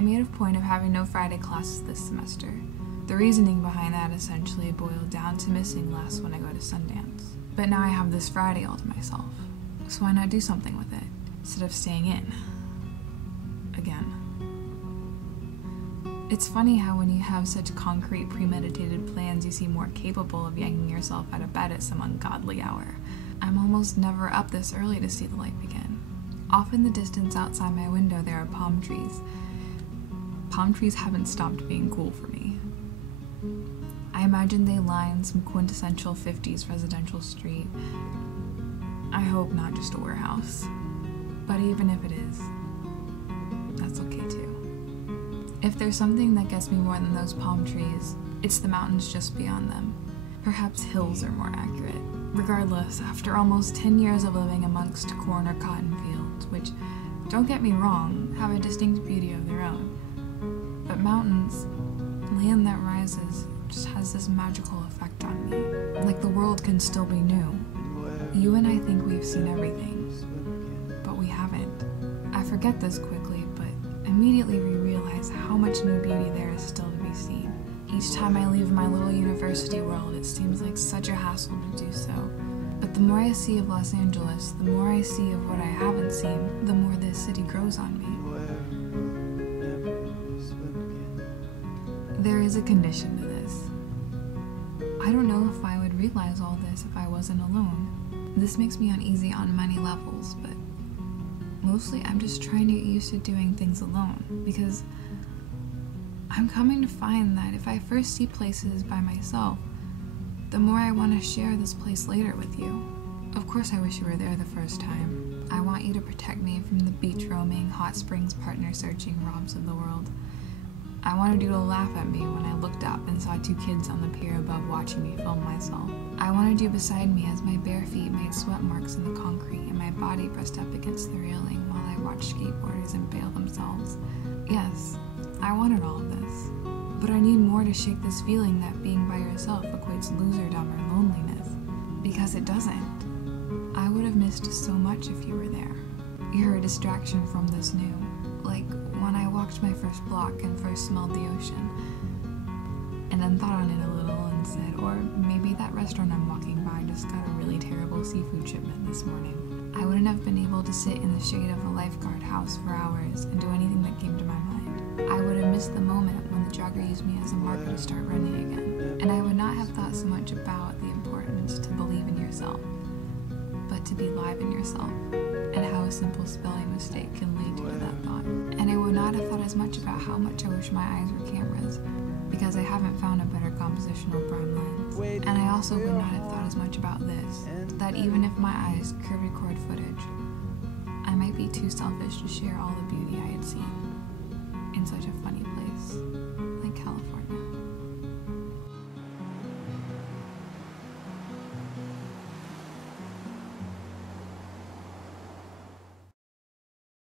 I made a point of having no Friday classes this semester. The reasoning behind that essentially boiled down to missing less when I go to Sundance. But now I have this Friday all to myself, so why not do something with it, instead of staying in. Again. It's funny how when you have such concrete, premeditated plans, you seem more capable of yanking yourself out of bed at some ungodly hour. I'm almost never up this early to see the light begin. Off in the distance outside my window there are palm trees. Palm trees haven't stopped being cool for me. I imagine they line some quintessential 50s residential street. I hope not just a warehouse. But even if it is, that's okay too. If there's something that gets me more than those palm trees, it's the mountains just beyond them. Perhaps hills are more accurate. Regardless, after almost 10 years of living amongst corn or cotton fields, which, don't get me wrong, have a distinct beauty of their own, but mountains, land that rises, just has this magical effect on me. Like the world can still be new. You and I think we've seen everything, but we haven't. I forget this quickly, but immediately we realize how much new beauty there is still to be seen. Each time I leave my little university world, it seems like such a hassle to do so. But the more I see of Los Angeles, the more I see of what I haven't seen, the more this city grows on me. There is a condition to this. I don't know if I would realize all this if I wasn't alone. This makes me uneasy on many levels, but mostly I'm just trying to get used to doing things alone, because I'm coming to find that if I first see places by myself, the more I want to share this place later with you. Of course I wish you were there the first time. I want you to protect me from the beach roaming, hot springs partner searching Robs of the world. I wanted you to laugh at me when I looked up and saw two kids on the pier above watching me film myself. I wanted you beside me as my bare feet made sweat marks in the concrete and my body pressed up against the railing while I watched skateboarders impale themselves. Yes, I wanted all of this, but I need more to shake this feeling that being by yourself equates loserdom or loneliness, because it doesn't. I would have missed so much if you were there. You're a distraction from this new, like when I walked my first block and first smelled the ocean, and then thought on it a little and said, or maybe that restaurant I'm walking by just got a really terrible seafood shipment this morning. I wouldn't have been able to sit in the shade of a lifeguard house for hours and do anything that came to my mind. I would have missed the moment when the jogger used me as a marker to start running again. And I would not have thought so much about the importance to believe in yourself, but to be live in yourself, and how a simple spelling mistake can lead you to that thought. And I would not have thought as much about how much I wish my eyes were cameras, because I haven't found a better compositional prime lens. And I also would not have thought as much about this, that even if my eyes could record footage, I might be too selfish to share all the beauty I had seen in such a funny place like California.